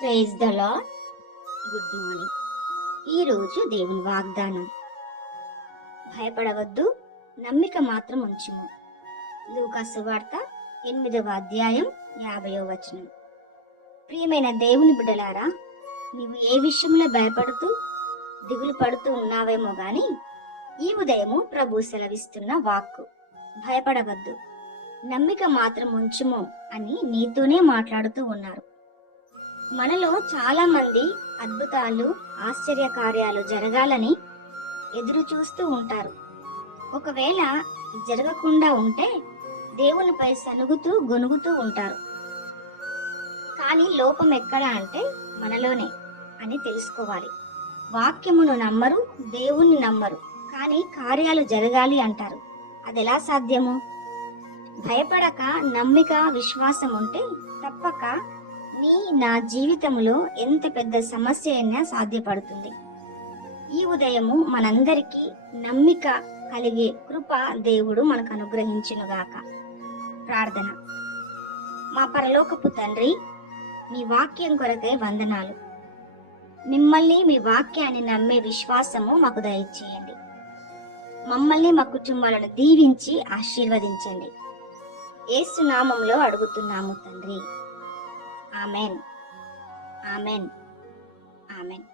Praise the Lord good morning ఈరోజు దేవుని వాగ్దానం. భయపడవద్దు నమ్మిక మాత్రం ఉంచుము. లూకాసు వార్త ఎనిమిదవ అధ్యాయం యాభయో వచనం. ప్రియమైన దేవుని బిడ్డలారా నీవు ఏ విషయంలో భయపడుతూ దిగులు పడుతూ ఉన్నావేమో గాని ఈ ఉదయము ప్రభు సెలవిస్తున్న వాక్కు. భయపడవద్దు నమ్మిక మాత్రం ఉంచుము అని నీతోనే మాట్లాడుతూ ఉన్నారు. మనలో చాలా మంది అద్భుతాలు ఆశ్చర్య కార్యాలు జరగాలని ఎదురు చూస్తూ ఉంటారు. ఒకవేళ జరగకుండా ఉంటే దేవునిపై సనుగుతూ గొనుగుతూ ఉంటారు. కానీ లోపం ఎక్కడ అంటే మనలోనే అని తెలుసుకోవాలి. వాక్యమును నమ్మరు దేవుణ్ణి నమ్మరు. కానీ కార్యాలు జరగాలి అంటారు. అది ఎలా సాధ్యము? భయపడక నమ్మిక విశ్వాసం ఉంటే తప్పక మీ నా జీవితంలో ఎంత పెద్ద సమస్య అయినా సాధ్యపడుతుంది. ఈ ఉదయము మనందరికీ నమ్మిక కలిగే కృప దేవుడు మనకు అనుగ్రహించునుగాక. ప్రార్థన. మా పరలోకపు తండ్రి మీ వాక్యం కొరకై వందనాలు. మిమ్మల్ని మీ వాక్యాన్ని నమ్మే విశ్వాసము మాకు దయచేయండి. మమ్మల్ని మా కుటుంబాలను దీవించి ఆశీర్వదించండి. ఏసునామంలో అడుగుతున్నాము తండ్రి. ఆమెన్. ఆమెన్. ఆమెన్.